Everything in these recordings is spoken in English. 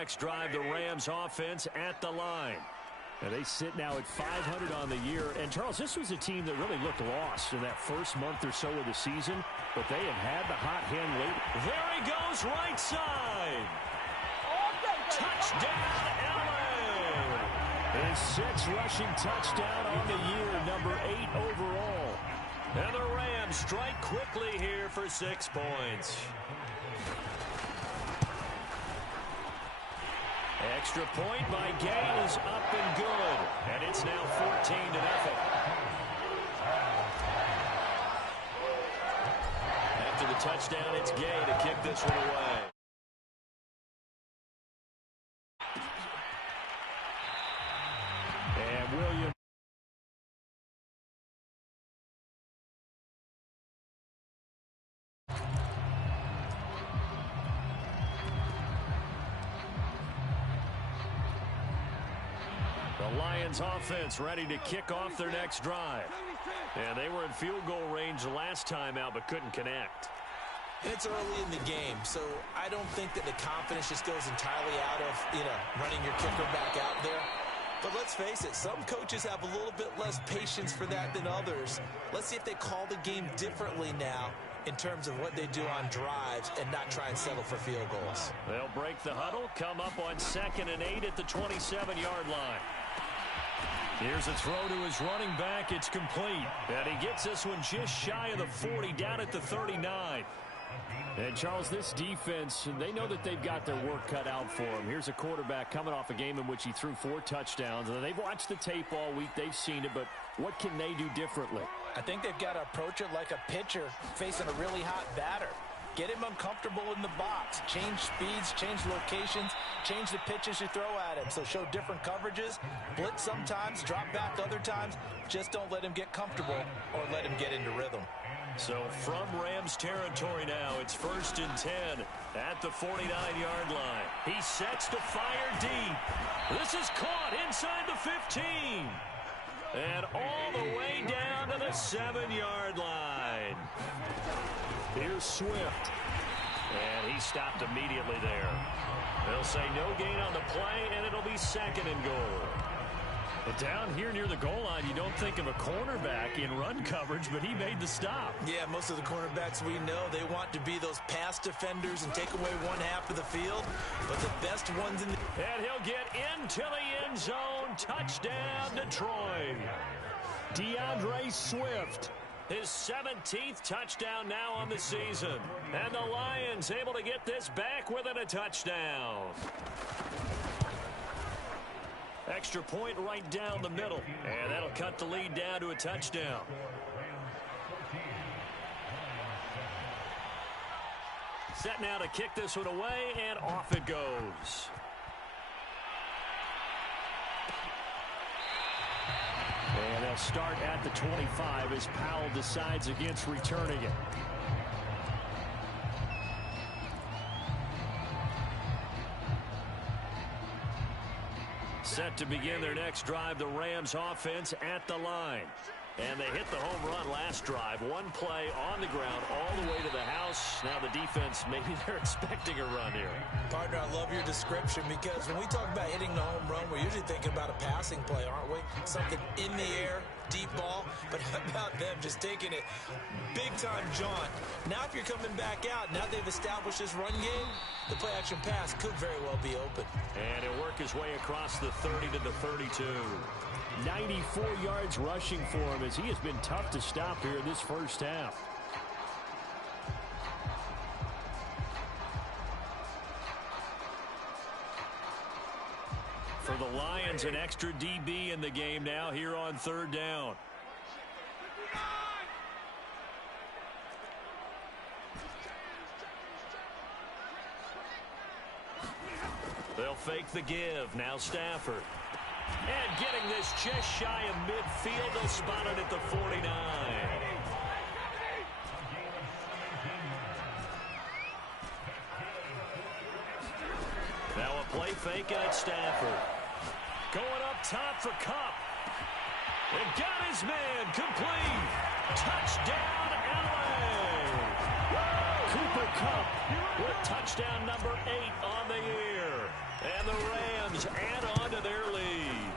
next drive, the Rams offense at the line. And they sit now at 500 on the year. And, Charles, this was a team that really looked lost in that first month or so of the season, but they have had the hot hand late. There he goes, right side. Touchdown, LA. His sixth rushing touchdown on the year, number 8 overall. And the Rams strike quickly here for 6 points. Extra point by Gay is up and good. And it's now 14-0. After the touchdown, it's Gay to kick this one away. And Williams. The Lions offense ready to kick off their next drive. And they were in field goal range the last time out but couldn't connect. It's early in the game, so I don't think that the confidence just goes entirely out of, running your kicker back out there. But let's face it, some coaches have a little bit less patience for that than others. Let's see if they call the game differently now in terms of what they do on drives and not try and settle for field goals. They'll break the huddle, come up on 2nd and 8 at the 27-yard line. Here's a throw to his running back. It's complete. And he gets this one just shy of the 40, down at the 39. And, Charles, this defense, they know that they've got their work cut out for them. Here's a quarterback coming off a game in which he threw 4 touchdowns. And they've watched the tape all week. They've seen it. But what can they do differently? I think they've got to approach it like a pitcher facing a really hot batter. Get him uncomfortable in the box. Change speeds, change locations, change the pitches you throw at him. So show different coverages, blitz sometimes, drop back other times. Just don't let him get comfortable or let him get into rhythm. So from Rams territory now, it's 1st and 10 at the 49-yard line. He sets to fire deep. This is caught inside the 15. And all the way down to the 7-yard line. Here's Swift. And he stopped immediately there. They'll say no gain on the play, and it'll be 2nd and goal. But down here near the goal line, you don't think of a cornerback in run coverage, but he made the stop. Yeah, most of the cornerbacks we know, they want to be those pass defenders and take away one half of the field. But the best ones in the... And he'll get into the end zone. Touchdown, Detroit. DeAndre Swift. His 17th touchdown now on the season. And the Lions able to get this back within a touchdown. Extra point right down the middle. And that'll cut the lead down to a touchdown. Set now to kick this one away, and off it goes. And they'll start at the 25 as Powell decides against returning it. Set to begin their next drive, the Rams offense at the line. And they hit the home run last drive. One play on the ground all the way to the house. Now the defense, maybe they're expecting a run here. Partner, I love your description because when we talk about hitting the home run, we're usually thinking about a passing play, aren't we? Something in the air, deep ball. But how about them just taking it big-time jaunt? Now if you're coming back out, now they've established this run game, the play-action pass could very well be open. And he'll work his way across the 30 to the 32. 94 yards rushing for him as he has been tough to stop here in this first half. For the Lions, an extra DB in the game now here on 3rd down. They'll fake the give. Now Stafford. And getting this just shy of midfield. They'll spot it at the 49. Now a play fake, and it's Stafford. Going up top for Kupp. And got his man. Complete. Touchdown, LA. Cooper Kupp with touchdown number 8 on the year. Rams add on to their lead.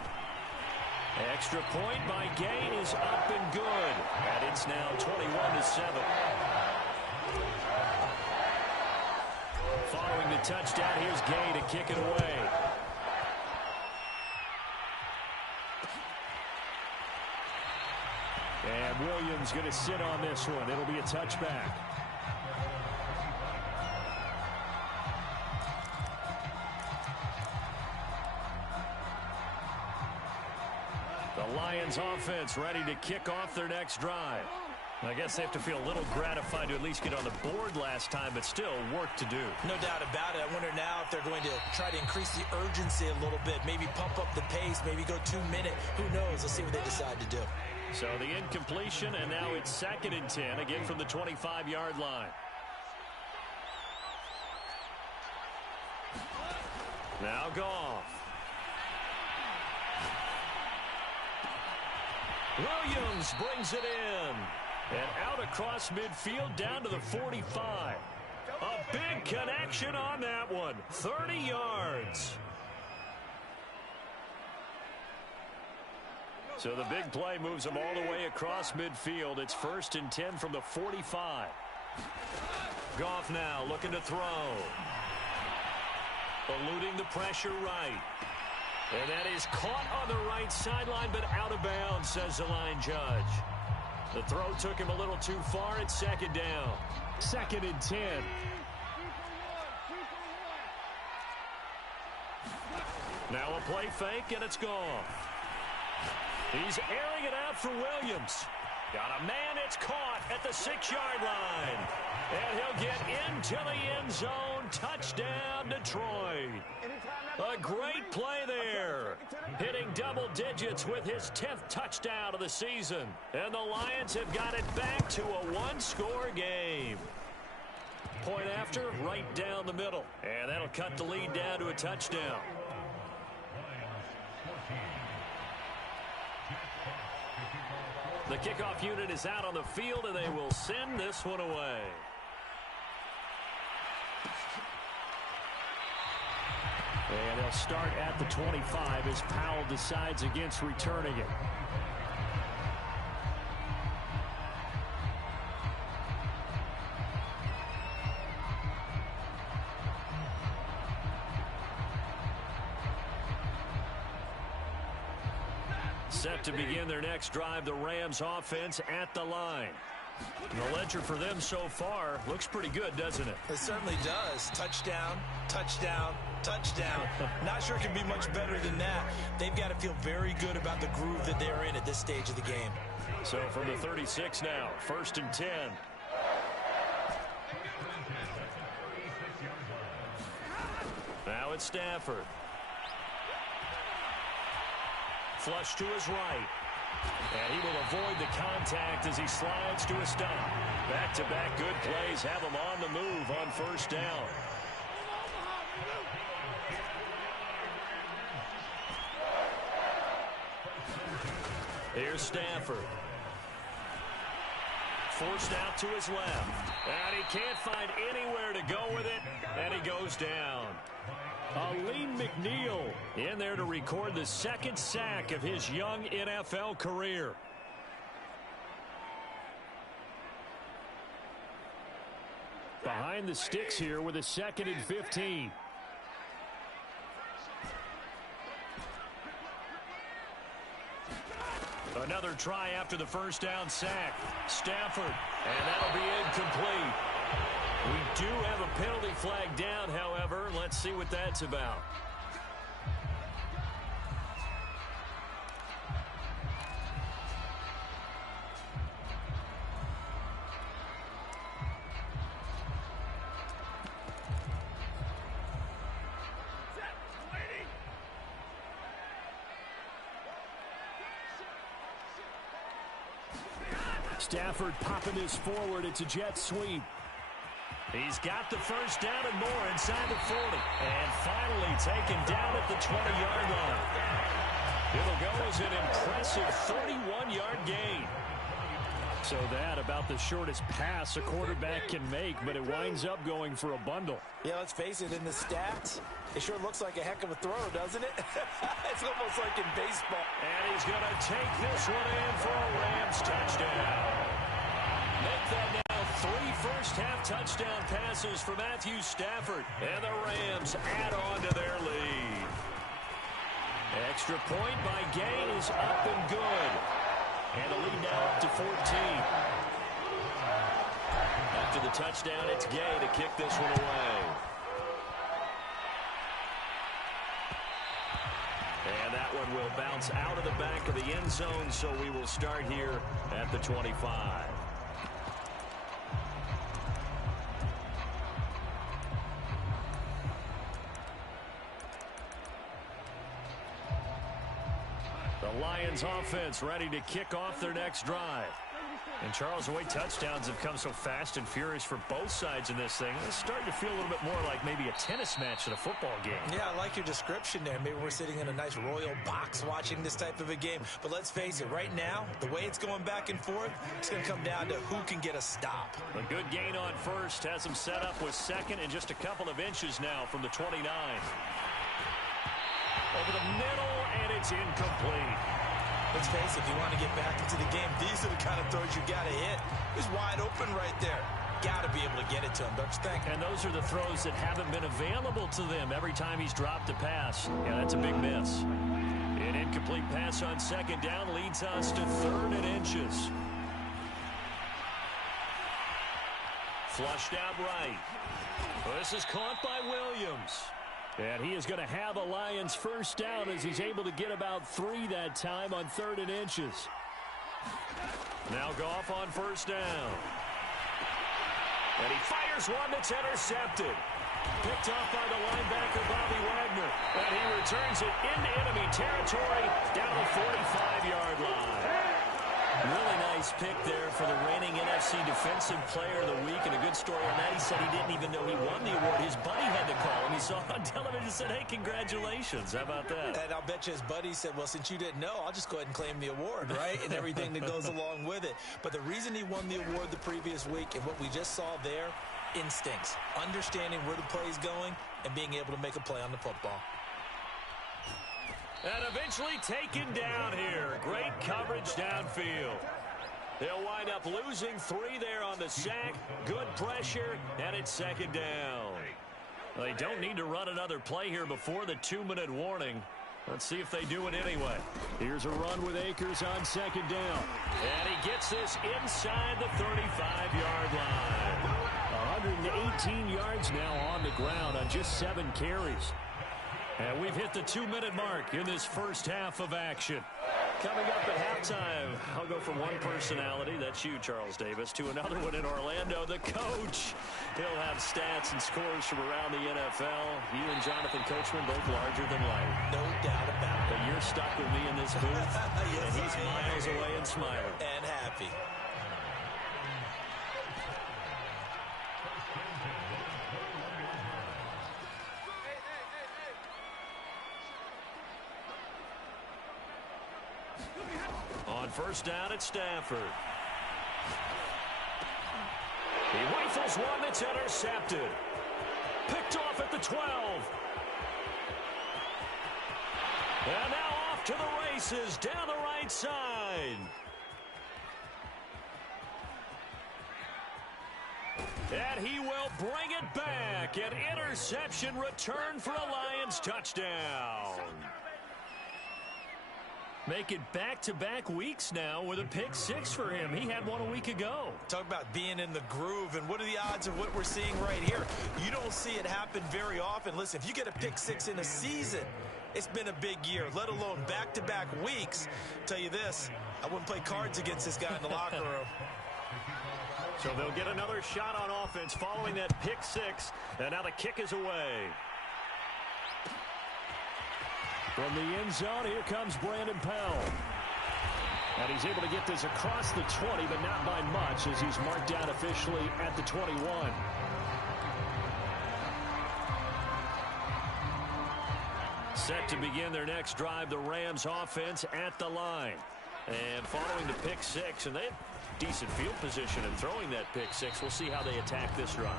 Extra point by Gay is up and good. And it's now 21-7. Following the touchdown, here's Gay to kick it away. And Williams going to sit on this one. It'll be a touchback. The Lions offense ready to kick off their next drive. I guess they have to feel a little gratified to at least get on the board last time, but still work to do. No doubt about it. I wonder now if they're going to try to increase the urgency a little bit, maybe pump up the pace, maybe go 2-minute. Who knows? Let's see what they decide to do. So the incompletion, and now it's 2nd and 10, again from the 25-yard line. Now Goff. Williams brings it in. And out across midfield down to the 45. A big connection on that one. 30 yards. So the big play moves them all the way across midfield. It's 1st and 10 from the 45. Goff now looking to throw. Eluding the pressure right. And that is caught on the right sideline, but out of bounds, says the line judge. The throw took him a little too far. It's 2nd down. 2nd and 10. Now a play fake, and it's gone. He's airing it out for Williams. Got a man, it's caught at the 6-yard line. And he'll get into the end zone. Touchdown, Detroit. A great play there. Hitting double digits with his 10th touchdown of the season. And the Lions have got it back to a 1-score game. Point after, right down the middle. And that'll cut the lead down to a touchdown. The kickoff unit is out on the field, and they will send this one away. And they'll start at the 25 as Powell decides against returning it. Set to begin their next drive, the Rams offense at the line. The ledger for them so far looks pretty good, doesn't it? It certainly does. Touchdown, touchdown, touchdown. Not sure it can be much better than that. They've got to feel very good about the groove that they're in at this stage of the game. So from the 36 now, 1st and 10. Now it's Stafford. Flush to his right. And he will avoid the contact as he slides to a stop. Back-to-back good plays have him on the move on 1st down. Here's Stafford. Forced out to his left. And he can't find anywhere to go with it. And he goes down. Aleem McNeil in there to record the 2nd sack of his young NFL career. Behind the sticks here with a 2nd and 15. Another try after the 1st down sack. Stafford, and that'll be incomplete. We do have a penalty flag down, however. Let's see what that's about. Stafford popping this forward. It's a jet sweep. He's got the 1st down and more inside the 40. And finally taken down at the 20-yard line. It'll go as an impressive 31-yard gain. So that about the shortest pass a quarterback can make, but it winds up going for a bundle. Yeah, let's face it, in the stats, it sure looks like a heck of a throw, doesn't it? It's almost like in baseball. And he's going to take this one in for a Rams touchdown. Make that now 3 first-half touchdown passes for Matthew Stafford. And the Rams add on to their lead. Extra point by Gay is up and good. And the lead now up to 14. After the touchdown, it's Gay to kick this one away. And that one will bounce out of the back of the end zone, so we will start here at the 25. The Lions offense ready to kick off their next drive. And Charles, the way touchdowns have come so fast and furious for both sides in this thing, it's starting to feel a little bit more like maybe a tennis match than a football game. Yeah, I like your description there. Maybe we're sitting in a nice royal box watching this type of a game. But let's face it, right now, the way it's going back and forth, it's going to come down to who can get a stop. A good gain on first has him set up with second and just a couple of inches now from the 29. Over the middle, and it's incomplete. Let's face it, if you want to get back into the game, these are the kind of throws you got to hit. He's wide open right there. Got to be able to get it to him, don't you think? And those are the throws that haven't been available to them every time he's dropped a pass. Yeah, that's a big miss. An incomplete pass on second down leads us to 3rd and inches. Flushed out right. Well, this is caught by Williams. And he is going to have a Lions first down as he's able to get about 3 that time on 3rd and inches. Now Goff on first down. And he fires one that's intercepted. Picked off by the linebacker, Bobby Wagner. And he returns it into enemy territory down the 45-yard line. Really nice pick there for the reigning NFC Defensive Player of the Week. And a good story on that. He said he didn't even know he won the award. His buddy had to call him. He saw it on television and said, hey, congratulations. How about that? And I'll bet you his buddy said, well, since you didn't know, I'll just go ahead and claim the award, right? And everything that goes along with it. But the reason he won the award the previous week and what we just saw there, instincts, understanding where the play is going and being able to make a play on the football. And eventually taken down here. Great coverage downfield. They'll wind up losing 3 there on the sack. Good pressure, and it's second down. Well, they don't need to run another play here before the 2-minute warning. Let's see if they do it anyway. Here's a run with Akers on second down. And he gets this inside the 35-yard line. 118 yards now on the ground on just 7 carries. And we've hit the 2-minute mark in this first half of action. Coming up at halftime, I'll go from one personality, that's you, Charles Davis, to another one in Orlando, the coach. He'll have stats and scores from around the NFL. You and Jonathan Coachman both larger than life. No doubt about it. But you're stuck with me in this booth, yes, and he's miles away and smiling. And happy. On first down at Stafford. He rifles one that's intercepted. Picked off at the 12. And now off to the races down the right side. And he will bring it back. An interception return for a Lions touchdown. Make it back-to-back weeks now with a pick 6 for him. He had one a week ago. Talk about being in the groove, and what are the odds of what we're seeing right here? You don't see it happen very often. Listen, if you get a pick 6 in a season, it's been a big year, let alone back-to-back weeks. Tell you this, I wouldn't play cards against this guy in the locker room. So they'll get another shot on offense following that pick 6, and now the kick is away. From the end zone, here comes Brandon Powell. And he's able to get this across the 20, but not by much, as he's marked down officially at the 21. Set to begin their next drive, the Rams offense at the line. And following the pick 6, and they decent field position and throwing that pick six. We'll see how they attack this drive.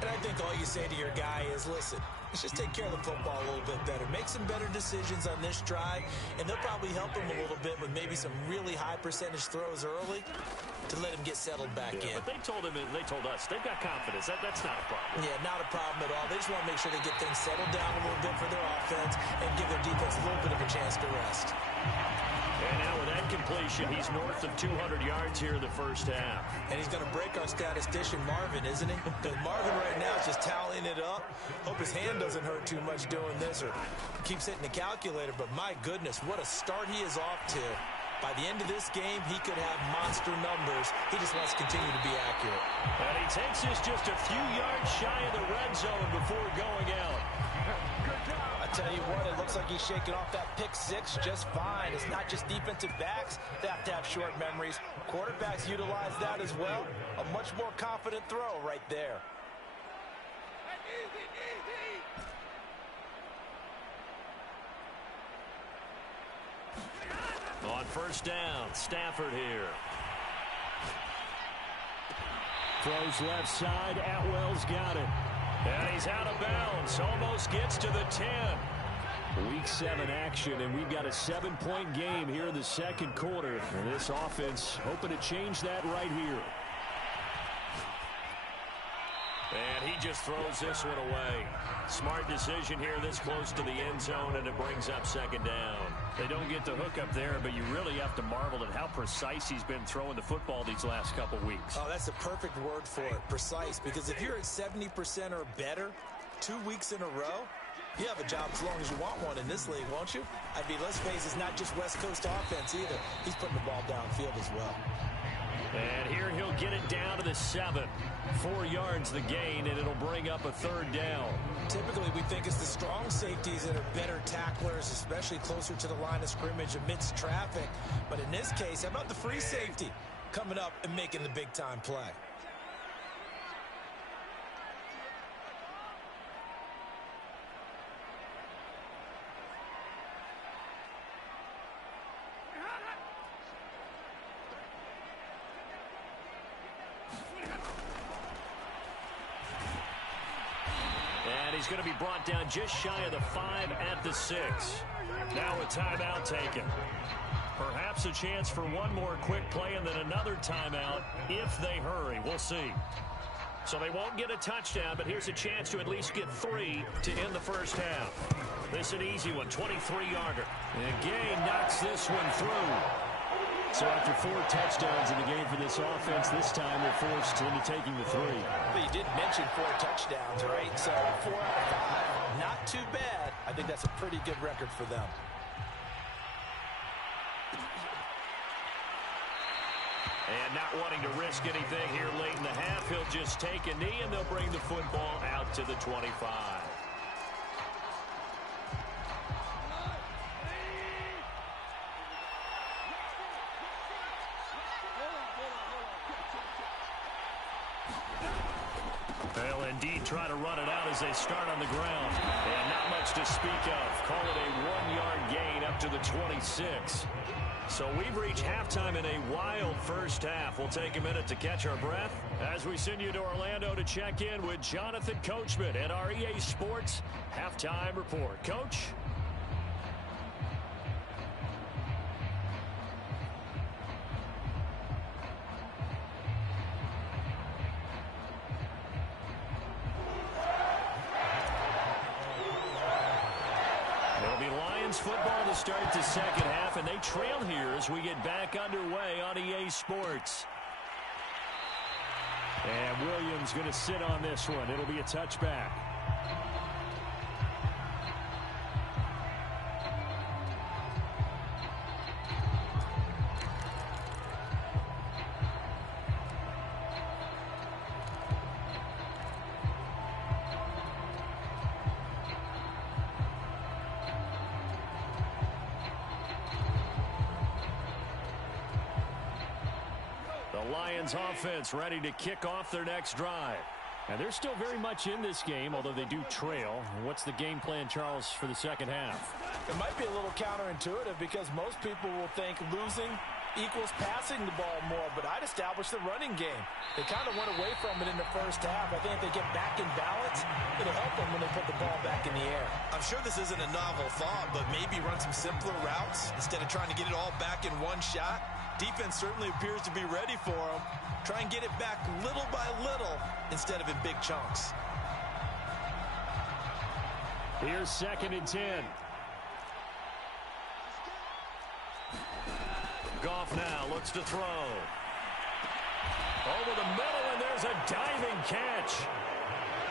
And I think all you say to your guy is, listen, let's just take care of the football a little bit better. Make some better decisions on this drive, and they'll probably help him a little bit with maybe some really high percentage throws early to let him get settled back in. But they told us they've got confidence. That's not a problem. Yeah, not a problem at all. They just want to make sure they get things settled down a little bit for their offense and give their defense a little bit of a chance to rest. And now with that completion, he's north of 200 yards here in the first half. And he's going to break our statistician, Marvin, isn't he? Because Marvin right now is just tallying it up. Hope his hand doesn't hurt too much doing this or keeps hitting the calculator. But my goodness, what a start he is off to. By the end of this game, he could have monster numbers. He just wants to continue to be accurate. And he takes this just a few yards shy of the red zone before going out. I tell you what, it looks like he's shaking off that pick six just fine. It's not just defensive backs that have to have short memories. Quarterbacks utilize that as well. A much more confident throw right there. On first down, Stafford here. Throws left side. Atwell's got it. And he's out of bounds. Almost gets to the 10. Week 7 action, and we've got a 7-point game here in the second quarter. And this offense hoping to change that right here. And he just throws this one away. Smart decision here this close to the end zone, and it brings up second down. They don't get the hook up there, but you really have to marvel at how precise he's been throwing the football these last couple weeks. Oh, that's the perfect word for it, precise. Because if you're at 70% or better 2 weeks in a row, you have a job as long as you want one in this league, won't you? I mean, let's face it, it's not just West Coast offense either. He's putting the ball downfield as well. And here he'll get it down to the 7. 4 yards the gain, and it'll bring up a third down. Typically, we think it's the strong safeties that are better tacklers, especially closer to the line of scrimmage amidst traffic. But in this case, how about the free safety coming up and making the big-time play? He's going to be brought down just shy of the 5 at the 6. Now a timeout taken. Perhaps a chance for one more quick play and then another timeout if they hurry. We'll see. So they won't get a touchdown, but here's a chance to at least get 3 to end the first half. This is an easy one, 23-yarder. And Gay knocks this one through. So after 4 touchdowns in the game for this offense, this time they're forced into taking the 3. But you did mention 4 touchdowns, right? So 4 out of 5, not too bad. I think that's a pretty good record for them. And not wanting to risk anything here late in the half, he'll just take a knee and they'll bring the football out to the 25. They'll indeed try to run it out as they start on the ground. And not much to speak of. Call it a 1-yard gain up to the 26. So we've reached halftime in a wild first half. We'll take a minute to catch our breath as we send you to Orlando to check in with Jonathan Coachman at our EA Sports Halftime Report. Coach? Football to start the second half, and they trail here as we get back underway on EA Sports. And Williams going to sit on this one. It'll be a touchback. Lions offense ready to kick off their next drive. And they're still very much in this game, although they do trail. What's the game plan, Charles, for the second half? It might be a little counterintuitive because most people will think losing equals passing the ball more, but I'd establish the running game. They kind of went away from it in the first half. I think if they get back in balance, it'll help them when they put the ball back in the air. I'm sure this isn't a novel thought, but maybe run some simpler routes instead of trying to get it all back in one shot. Defense certainly appears to be ready for them. Try and get it back little by little instead of in big chunks. Here's 2nd and 10. Goff now looks to throw. Over the middle, and there's a diving catch.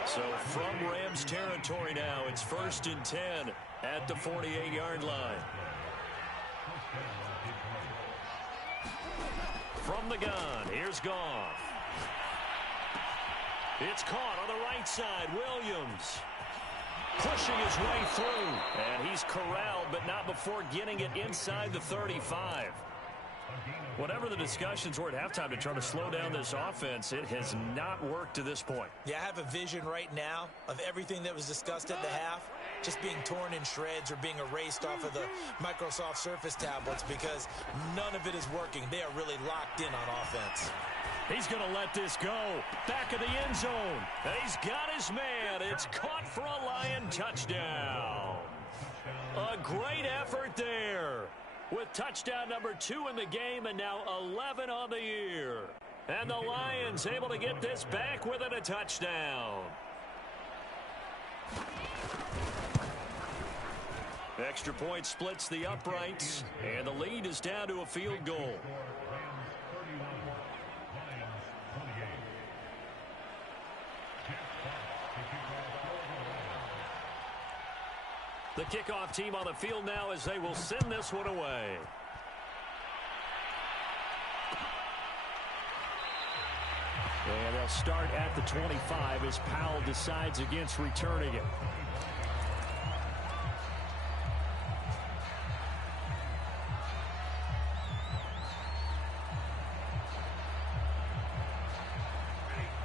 So from Rams territory now, it's 1st and 10 at the 48-yard line. From the gun, here's Goff. It's caught on the right side. Williams pushing his way through. And he's corralled, but not before getting it inside the 35. Whatever the discussions were at halftime to try to slow down this offense, it has not worked to this point. Yeah, I have a vision right now of everything that was discussed at the half just being torn in shreds or being erased off of the Microsoft Surface tablets because none of it is working. They are really locked in on offense. He's going to let this go. Back of the end zone. And he's got his man. It's caught for a Lion touchdown. A great effort there. With touchdown number 2 in the game and now 11 on the year. And the Lions able to get this back within a touchdown. Extra point splits the uprights, and the lead is down to a field goal. The kickoff team on the field now as they will send this one away. And they'll start at the 25 as Powell decides against returning it.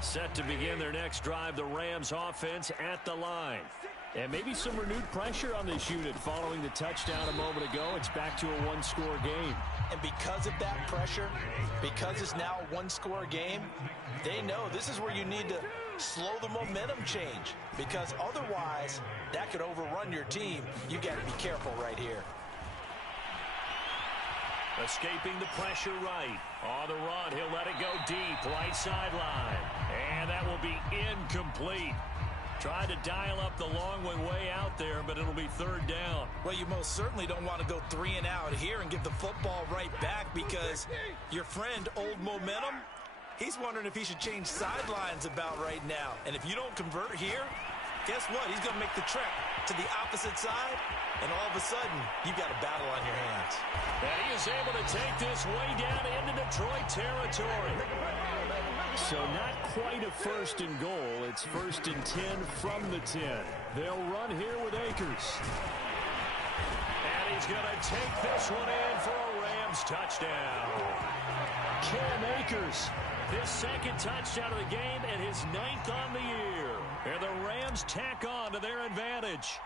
Set to begin their next drive, the Rams offense at the line. And maybe some renewed pressure on this unit following the touchdown a moment ago. It's back to a one-score game. And because of that pressure, because it's now a one-score game, they know this is where you need to slow the momentum change. Because otherwise, that could overrun your team. You got to be careful right here. Escaping the pressure right. On the run, he'll let it go deep. Right sideline. And that will be incomplete. Tried to dial up the long way out there, but it'll be 3rd down. Well, you most certainly don't want to go 3 and out here and give the football right back because your friend, Old Momentum, he's wondering if he should change sidelines about right now. And if you don't convert here, guess what? He's going to make the trek to the opposite side, and all of a sudden, you've got a battle on your hands. And he is able to take this way down into Detroit territory. So not quite a 1st and goal. It's 1st and 10 from the 10. They'll run here with Akers. And he's going to take this one in for a Rams touchdown. Cam Akers, his 2nd touchdown of the game and his 9th on the year. And the Rams tack on to their advantage.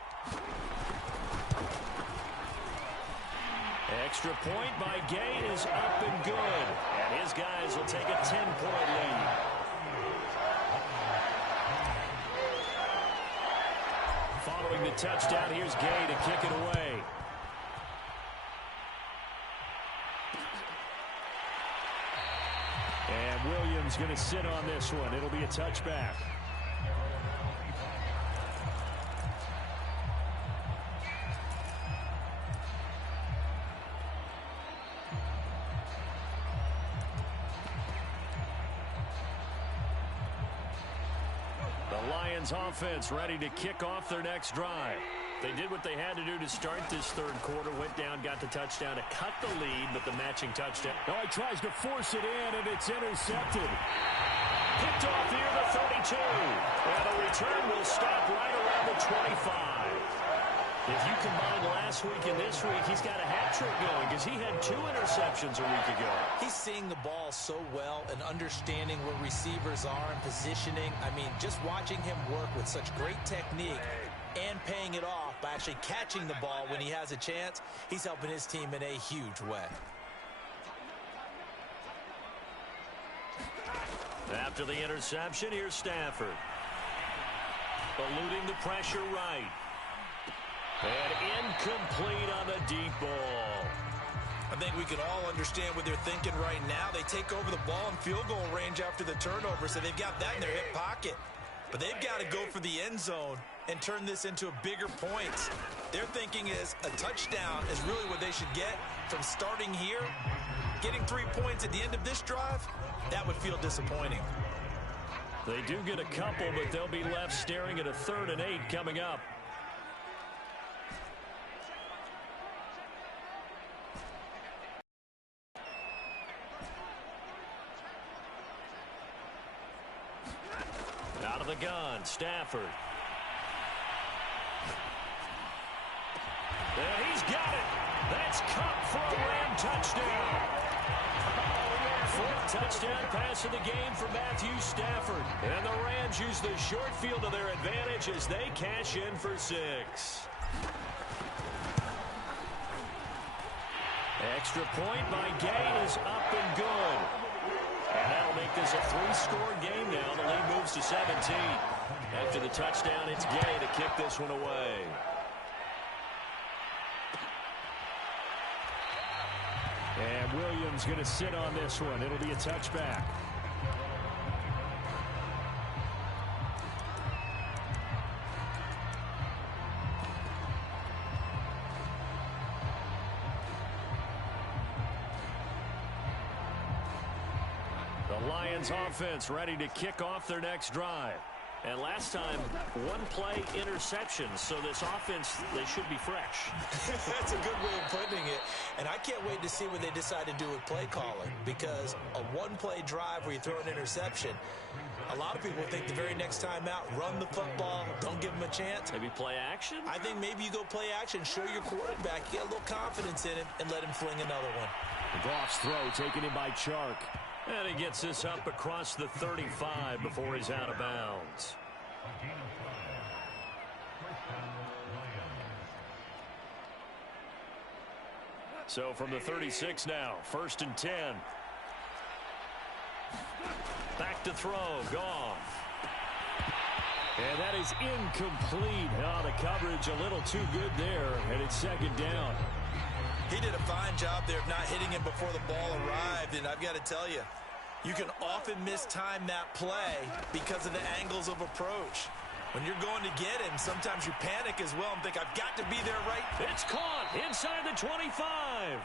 Extra point by Gay is up and good. And his guys will take a 10-point lead. Following the touchdown, here's Gay to kick it away. And Williams going to sit on this one. It'll be a touchback. Offense ready to kick off their next drive. They did what they had to do to start this 3rd quarter. Went down, got the touchdown to cut the lead, but the matching touchdown. Oh, he tries to force it in, and it's intercepted. Picked off near the 32. And the return will stop right around the 25. If you combine last week and this week, he's got a hat trick going because he had 2 interceptions a week ago. He's seeing the ball so well and understanding where receivers are and positioning. I mean, just watching him work with such great technique and paying it off by actually catching the ball when he has a chance, he's helping his team in a huge way. After the interception, here's Stafford. Eluding the pressure right. And incomplete on the deep ball. I think we can all understand what they're thinking right now. They take over the ball in field goal range after the turnover, so they've got that in their hip pocket. But they've got to go for the end zone and turn this into a bigger points. Their thinking is a touchdown is really what they should get from starting here. Getting 3 points at the end of this drive, that would feel disappointing. They do get a couple, but they'll be left staring at a 3rd and 8 coming up. Out of the gun, Stafford. And he's got it. That's Kupp for a Ram touchdown. 4th touchdown pass of the game for Matthew Stafford. And the Rams use the short field to their advantage as they cash in for 6. Extra point by Gay is up and good. And that'll make this a 3-score game now. The lead moves to 17. After the touchdown, it's Gay to kick this one away. And Williams going to sit on this one. It'll be a touchback. The Lions offense ready to kick off their next drive. And last time, 1-play interception. So this offense, they should be fresh. That's a good way of putting it. And I can't wait to see what they decide to do with play calling. Because a 1-play drive where you throw an interception, a lot of people think the very next time out, run the football, don't give them a chance. Maybe play action? I think maybe you go play action, show your quarterback, get a little confidence in him, and let him fling another one. Goff's throw taken in by Chark. And he gets this up across the 35 before he's out of bounds. So from the 36 now, 1st and 10. Back to throw, Goff. And that is incomplete. Oh, the coverage a little too good there, and it's 2nd down. He did a fine job there of not hitting him before the ball arrived, and I've got to tell you, you can often mistime that play because of the angles of approach. When you're going to get him, sometimes you panic as well and think, I've got to be there right. It's caught inside the 25.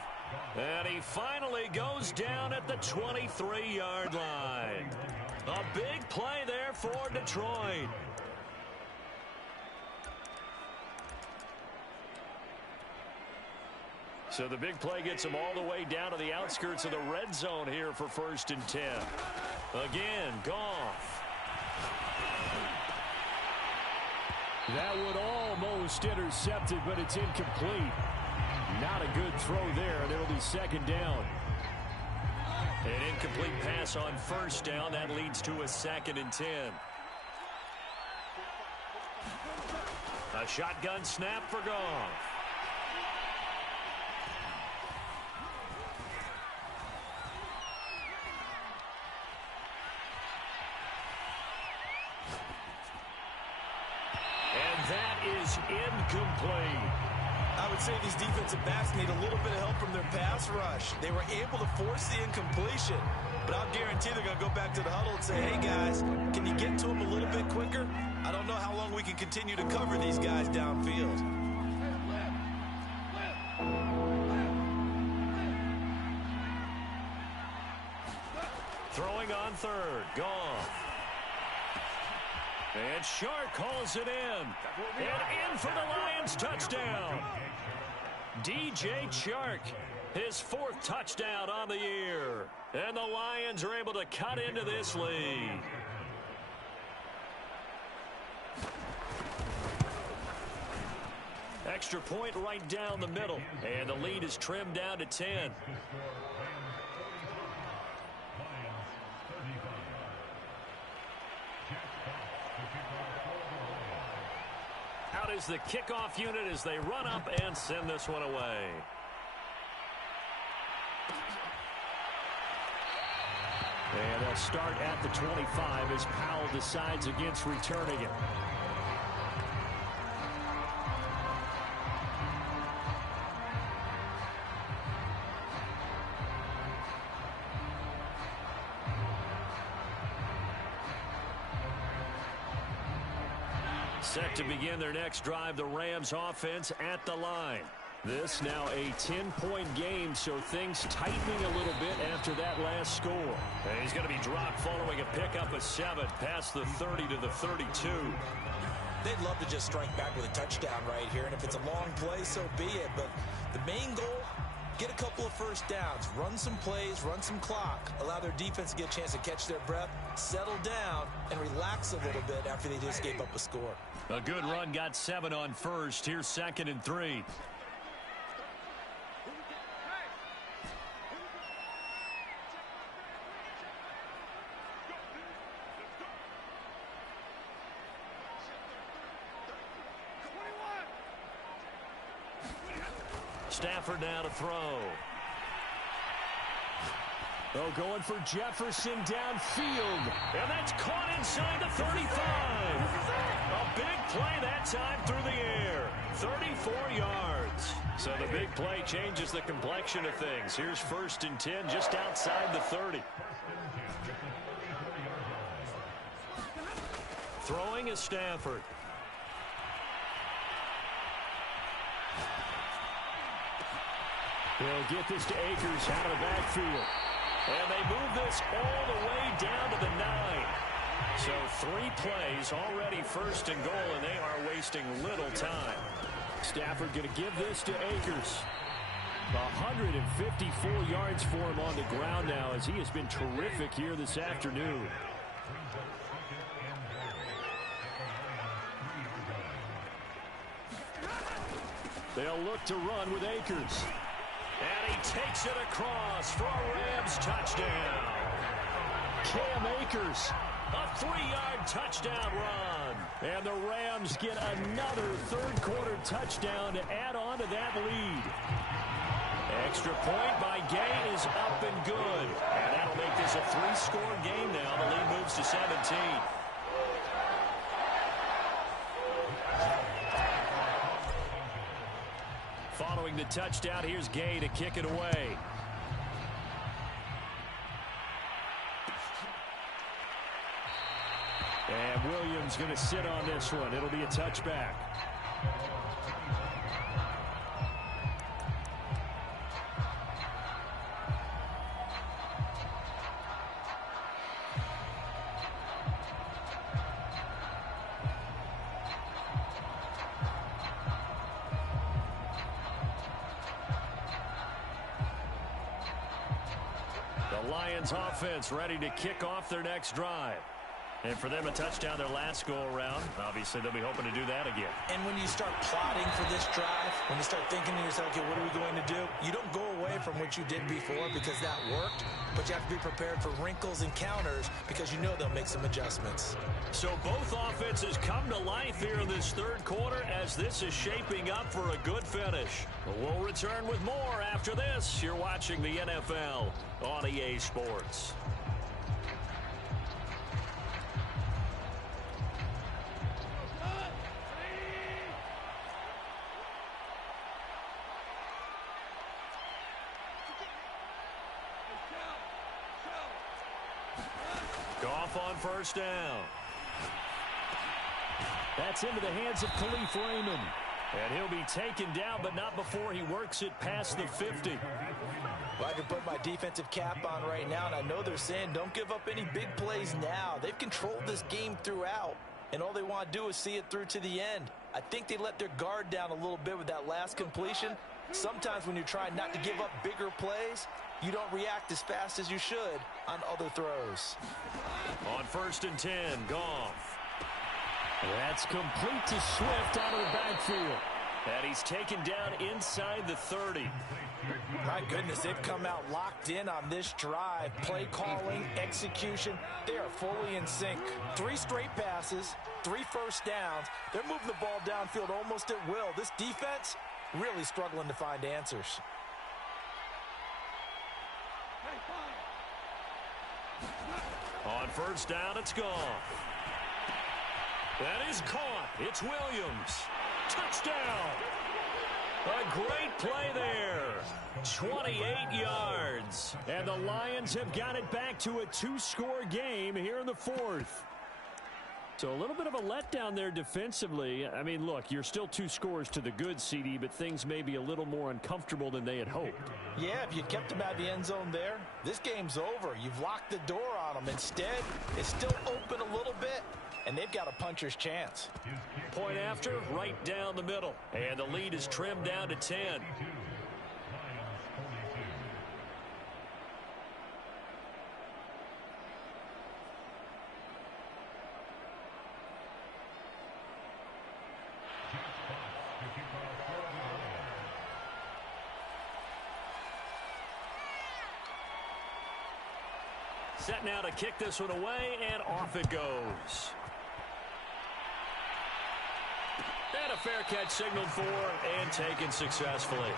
And he finally goes down at the 23-yard line. A big play there for Detroit. So the big play gets him all the way down to the outskirts of the red zone here for 1st and 10. Again, Goff. That would almost intercepted, but it's incomplete. Not a good throw there, and it'll be 2nd down. An incomplete pass on 1st down. That leads to a 2nd and 10. A shotgun snap for Goff. Incomplete. I would say these defensive backs need a little bit of help from their pass rush. They were able to force the incompletion, but I'll guarantee they're going to go back to the huddle and say, hey, guys, can you get to them a little bit quicker? I don't know how long we can continue to cover these guys downfield. Throwing on 3rd, Goff. And Chark calls it in. And in for the Lions touchdown. DJ Chark, his 4th touchdown on the year. And the Lions are able to cut into this lead. Extra point right down the middle. And the lead is trimmed down to 10. Out is the kickoff unit as they run up and send this one away. And they'll start at the 25 as Powell decides against returning it. Set to begin their next drive, the Rams offense at the line. This now a 10-point game, so things tightening a little bit after that last score. And he's going to be dropped following a pickup of 7 past the 30 to the 32. They'd love to just strike back with a touchdown right here, and if it's a long play, so be it. But the main goal, get a couple of first downs, run some plays, run some clock, allow their defense to get a chance to catch their breath, settle down, and relax a little bit after they just gave up a score. A good run got 7 on first. Here's 2nd and 3. Stafford now to throw. Oh, going for Jefferson downfield. And that's caught inside the 35. A big play that time through the air. 34 yards. So the big play changes the complexion of things. Here's 1st and 10 just outside the 30. Throwing is Stafford. They'll get this to Akers out of the backfield. And they move this all the way down to the 9. So 3 plays already 1st and goal, and they are wasting little time. Stafford going to give this to Akers. 154 yards for him on the ground now as he has been terrific here this afternoon. They'll look to run with Akers. And he takes it across for a Rams touchdown. Cam Akers. A 3-yard touchdown run. And the Rams get another third-quarter touchdown to add on to that lead. Extra point by Gay is up and good. And that'll make this a 3-score game now. The lead moves to 17. Following the touchdown, here's Gay to kick it away. And Williams going to sit on this one. It'll be a touchback. The Lions offense ready to kick off their next drive. And for them, a touchdown their last go-around. Obviously, they'll be hoping to do that again. And when you start plotting for this drive, when you start thinking to yourself, okay, what are we going to do? You don't go away from what you did before because that worked, but you have to be prepared for wrinkles and counters because you know they'll make some adjustments. So both offenses come to life here in this third quarter as this is shaping up for a good finish. We'll return with more after this. You're watching the NFL on EA Sports. Goff on first down. That's into the hands of Khalif Raymond. And he'll be taken down, but not before he works it past the 50. Well, I can put my defensive cap on right now, and I know they're saying don't give up any big plays now. They've controlled this game throughout, and all they want to do is see it through to the end. I think they let their guard down a little bit with that last completion. Sometimes when you're trying not to give up bigger plays, you don't react as fast as you should on other throws. On 1st and 10, Goff. That's complete to Swift out of the backfield. And he's taken down inside the 30. My goodness, they've come out locked in on this drive. Play calling, execution, they are fully in sync. 3 straight passes, 3 first downs. They're moving the ball downfield almost at will. This defense really struggling to find answers. first down. It's gone. That is caught. It's Williams. Touchdown. A great play there. 28 yards. And the Lions have got it back to a 2-score game here in the fourth. So a little bit of a letdown there defensively. I mean, look, you're still 2 scores to the good, CD, but things may be a little more uncomfortable than they had hoped. Yeah, if you kept them out of the end zone there, this game's over. You've locked the door on them. Instead, it's still open a little bit, and they've got a puncher's chance. Point after, right down the middle. And the lead is trimmed down to 10. Set now to kick this one away, and off it goes. And a fair catch signaled for and taken successfully.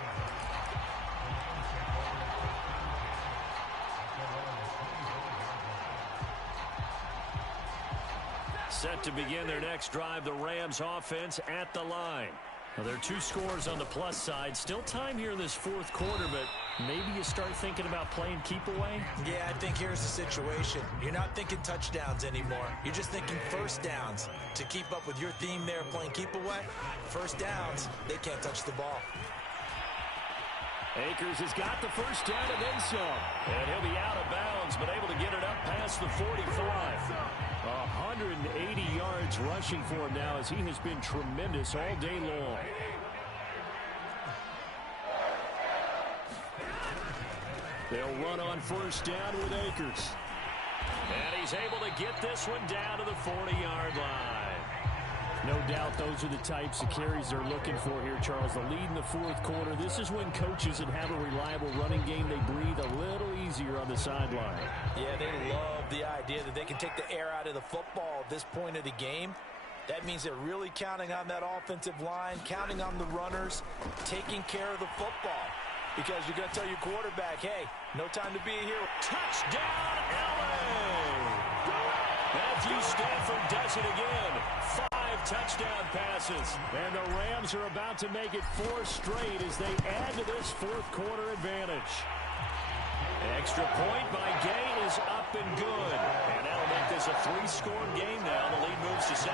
Set to begin their next drive, the Rams offense at the line. Well, there are 2 scores on the plus side. Still time here in this fourth quarter, but maybe you start thinking about playing keep away? Yeah, I think here's the situation. You're not thinking touchdowns anymore. You're just thinking first downs. To keep up with your theme there, playing keep away, first downs, they can't touch the ball. Akers has got the first down and then some. And he'll be out of bounds, but able to get it up past the 45. 180 yards rushing for him now as he has been tremendous all day long. They'll run on first down with Akers. And he's able to get this one down to the 40-yard line. No doubt those are the types of carries they're looking for here, Charles. The lead in the fourth quarter. This is when coaches that have a reliable running game, they breathe a little easier on the sideline. Yeah, they love the idea that they can take the air out of the football at this point of the game. That means they're really counting on that offensive line, counting on the runners, taking care of the football. Because you're going to tell your quarterback, hey, no time to be here. Touchdown, LA! Matthew Stafford does it again. 5 touchdown passes. And the Rams are about to make it 4 straight as they add to this fourth quarter advantage. Extra point by Gay is up and good. And that'll make this a 3-score game now. The lead moves to 17.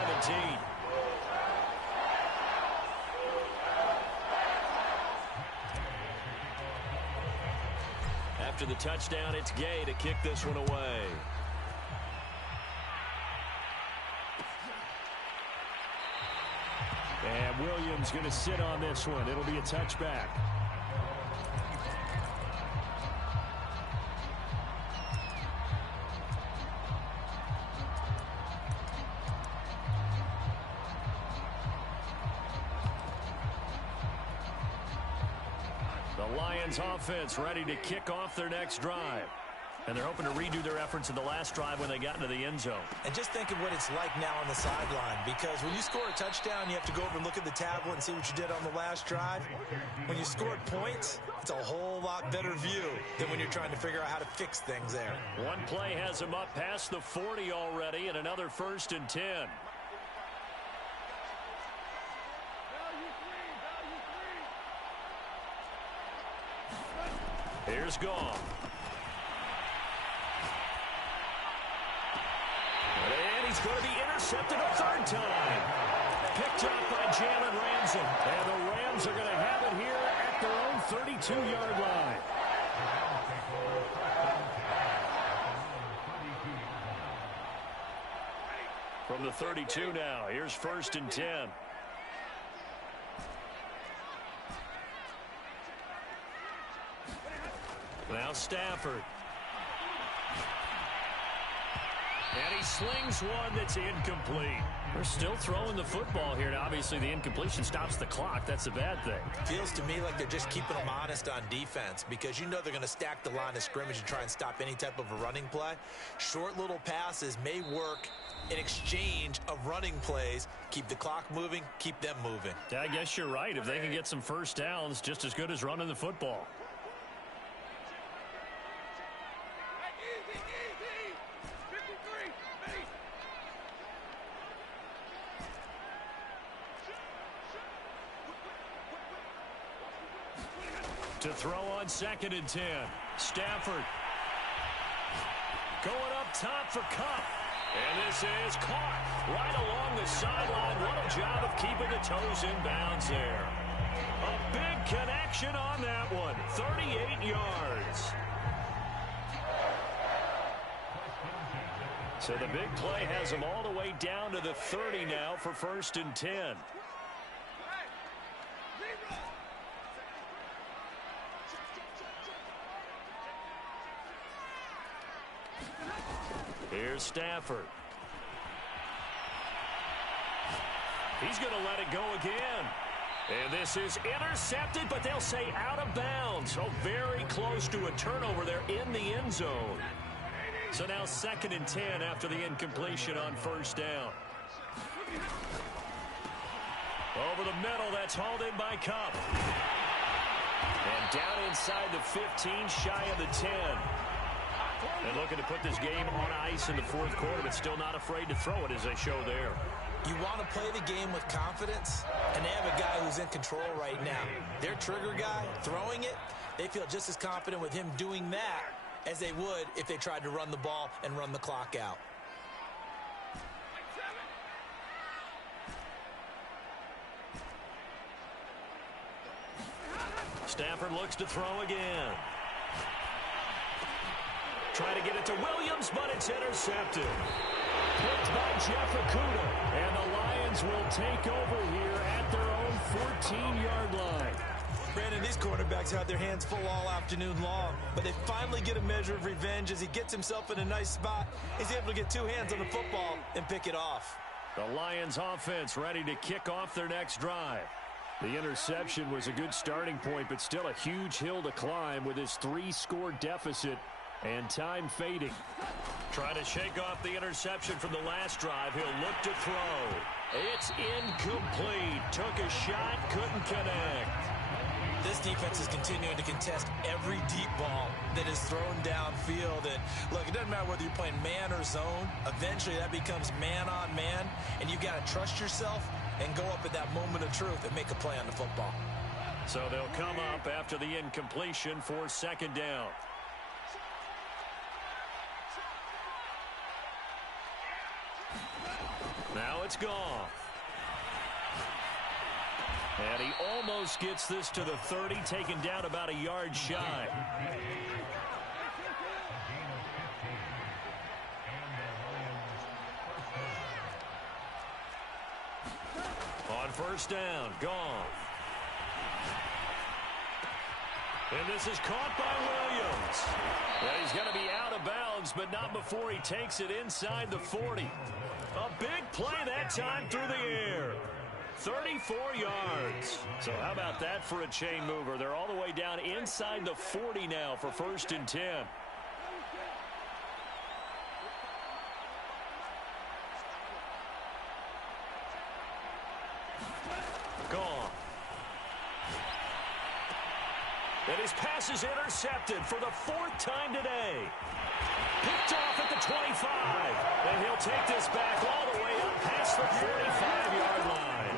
After the touchdown, it's Gay to kick this one away. And Williams going to sit on this one. It'll be a touchback. The Lions offense ready to kick off their next drive. And they're hoping to redo their efforts in the last drive when they got into the end zone. And just think of what it's like now on the sideline, because when you score a touchdown, you have to go over and look at the tablet and see what you did on the last drive. When you scored points, it's a whole lot better view than when you're trying to figure out how to fix things there. One play has them up past the 40 already, and another 1st and 10. Here's Goff. And he's going to be intercepted a 3rd time. Picked up by Jalen Ramsey. And the Rams are going to have it here at their own 32-yard line. From the 32 now, here's 1st and 10. Now Stafford. And he slings one that's incomplete. They're still throwing the football here. Now, obviously, the incompletion stops the clock. That's a bad thing. Feels to me like they're just keeping them honest on defense, because you know they're going to stack the line of scrimmage and try and stop any type of a running play. Short little passes may work in exchange of running plays. Keep the clock moving, keep them moving. Yeah, I guess you're right. If they can get some first downs, just as good as running the football. To throw on 2nd and 10. Stafford going up top for Kupp. And this is caught right along the sideline. What a job of keeping the toes in bounds there. A big connection on that one. 38 yards. So the big play has them all the way down to the 30 now for 1st and 10. Here's Stafford. He's going to let it go again. And this is intercepted, but they'll say out of bounds. So very close to a turnover there in the end zone. So now 2nd and 10 after the incompletion on 1st down. Over the middle, that's hauled in by Kupp. And down inside the 15, shy of the 10. And looking to put this game on ice in the 4th quarter, but still not afraid to throw it as they show there. You want to play the game with confidence, and they have a guy who's in control right now. Their trigger guy, throwing it, they feel just as confident with him doing that as they would if they tried to run the ball and run the clock out. Stafford looks to throw again. Trying to get it to Williams, but it's intercepted. Picked by Jeff Okudah. And the Lions will take over here at their own 14-yard line. Brandon, these quarterbacks had their hands full all afternoon long, but they finally get a measure of revenge as he gets himself in a nice spot. He's able to get 2 hands on the football and pick it off. The Lions offense ready to kick off their next drive. The interception was a good starting point, but still a huge hill to climb with his 3-score deficit and time fading. Trying to shake off the interception from the last drive. He'll look to throw. It's incomplete. Took a shot, couldn't connect. This defense is continuing to contest every deep ball that is thrown downfield. And look, it doesn't matter whether you're playing man or zone. Eventually that becomes man on man, and you got to trust yourself and go up at that moment of truth and make a play on the football. So they'll come up after the incompletion for 2nd down. Now it's Goff. And he almost gets this to the 30, taken down about a yard shy. On 1st down, Goff. And this is caught by Williams. Well, he's going to be out of bounds, but not before he takes it inside the 40. A big play that time through the air. 34 yards. So how about that for a chain mover? They're all the way down inside the 40 now for 1st and 10. Gone. And his pass is intercepted for the 4th time today. Picked off at the 25. And he'll take this back all the way up past the 45-yard line.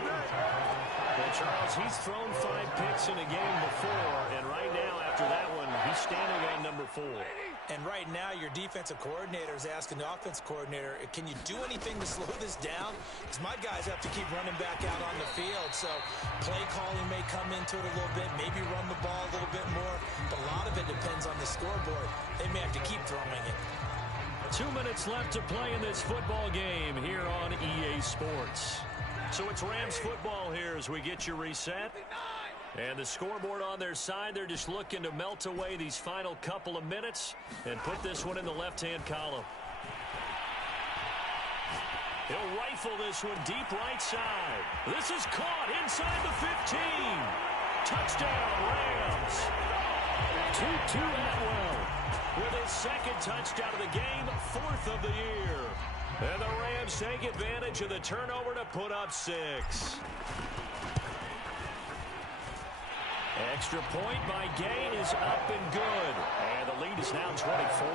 Well, Charles, he's thrown 5 picks in a game before, and right now, after that one, he's standing on number 4. And right now, your defensive coordinator is asking the offensive coordinator, can you do anything to slow this down? Because my guys have to keep running back out on the field. So play calling may come into it a little bit, maybe run the ball a little bit more. But a lot of it depends on the scoreboard. They may have to keep throwing it. 2 minutes left to play in this football game here on EA Sports. So it's Rams football here as we get you reset. And the scoreboard on their side, they're just looking to melt away these final couple of minutes and put this one in the left-hand column. He'll rifle this one deep right side. This is caught inside the 15. Touchdown, Rams. 2-2 Atwell with his 2nd touchdown of the game, 4th of the year. And the Rams take advantage of the turnover to put up 6. Extra point by Gain is up and good. And the lead is now 24.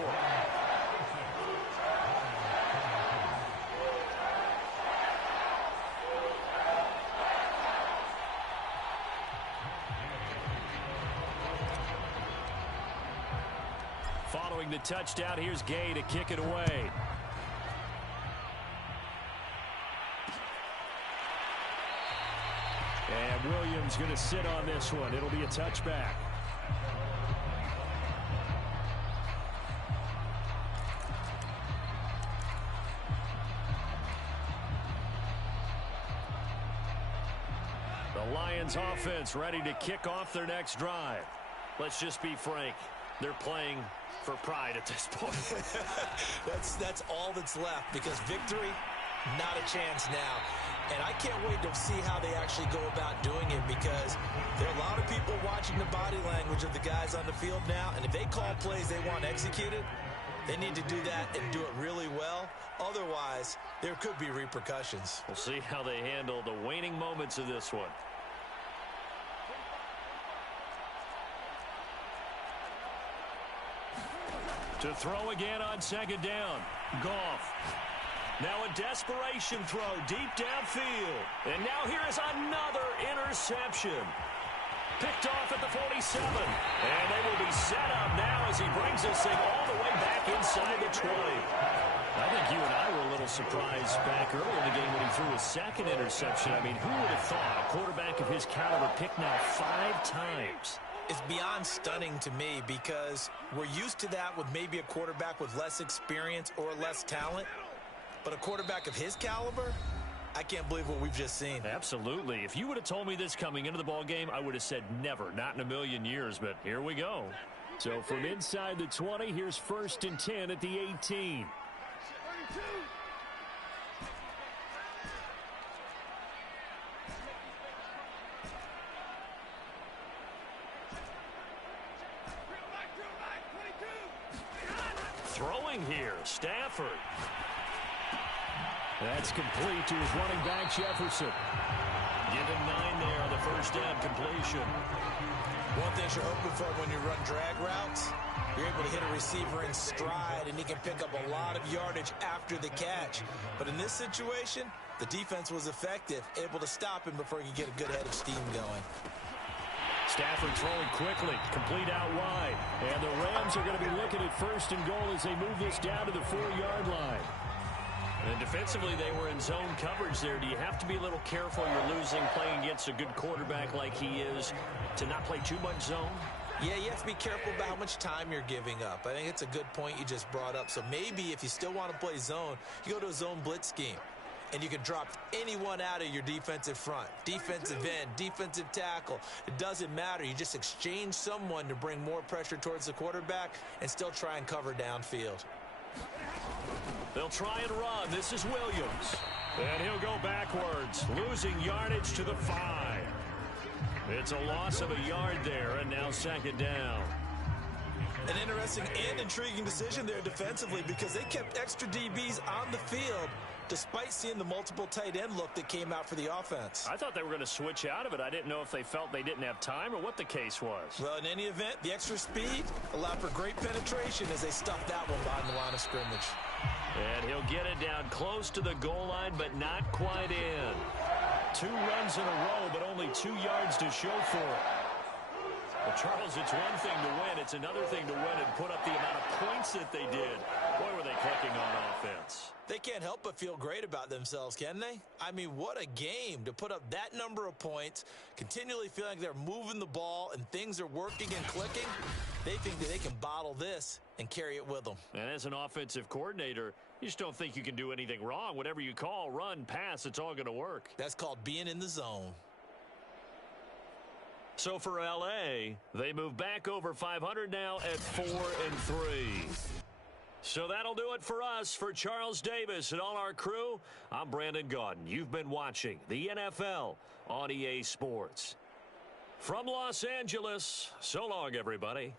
Following the touchdown, here's Gay to kick it away. And Williams going to sit on this one. It'll be a touchback. The Lions offense ready to kick off their next drive. Let's just be frank. They're playing for pride at this point. That's all that's left, because victory, not a chance now. And I can't wait to see how they actually go about doing it, because there are a lot of people watching the body language of the guys on the field now, and if they call plays they want executed, they need to do that and do it really well. Otherwise, there could be repercussions. We'll see how they handle the waning moments of this one. To throw again on second down. Goff. Now a desperation throw deep downfield. And now here is another interception. Picked off at the 47. And they will be set up now as he brings this thing all the way back inside the 20. I think you and I were a little surprised back early in the game when he threw his second interception. I mean, who would have thought a quarterback of his caliber picked now 5 times? It's beyond stunning to me, because we're used to that with maybe a quarterback with less experience or less talent. But a quarterback of his caliber, I can't believe what we've just seen. Absolutely. If you would have told me this coming into the ball game, I would have said never, not in a million years. But here we go. So from inside the 20, here's 1st and 10 at the 18. Throwing here, Stafford. That's complete to his running back, Jefferson. Give him 9 there on the first down completion. One thing you're hoping for when you run drag routes, you're able to hit a receiver in stride, and he can pick up a lot of yardage after the catch. But in this situation, the defense was effective, able to stop him before he could get a good head of steam going. Stafford throwing quickly, complete out wide. And the Rams are going to be looking at 1st and goal as they move this down to the 4-yard line. And defensively, they were in zone coverage there. Do you have to be a little careful? You're losing, playing against a good quarterback like he is, to not play too much zone? Yeah, you have to be careful about how much time you're giving up. I think it's a good point you just brought up. So maybe if you still want to play zone, you go to a zone blitz scheme. And you can drop anyone out of your defensive front. Defensive end, defensive tackle. It doesn't matter. You just exchange someone to bring more pressure towards the quarterback and still try and cover downfield. They'll try and run. This is Williams. And he'll go backwards, losing yardage to the 5. It's a loss of a yard there, and now 2nd down. An interesting and intriguing decision there defensively, because they kept extra DBs on the field despite seeing the multiple tight end look that came out for the offense. I thought they were going to switch out of it. I didn't know if they felt they didn't have time or what the case was. Well, in any event, the extra speed allowed for great penetration as they stuffed that one behind the line of scrimmage. And he'll get it down close to the goal line, but not quite in. 2 runs in a row, but only 2 yards to show for it. Well, Charles, it's one thing to win. It's another thing to win and put up the amount of points that they did. Boy, were they clicking on offense. They can't help but feel great about themselves, can they? I mean, what a game to put up that number of points, continually feeling like they're moving the ball and things are working and clicking. They think that they can bottle this and carry it with them. And as an offensive coordinator, you just don't think you can do anything wrong. Whatever you call, run, pass, it's all going to work. That's called being in the zone. So for L.A., they move back over 500 now at 4-3. So that'll do it for us. For Charles Davis and all our crew, I'm Brandon Gaudin. You've been watching the NFL on EA Sports. From Los Angeles, so long, everybody.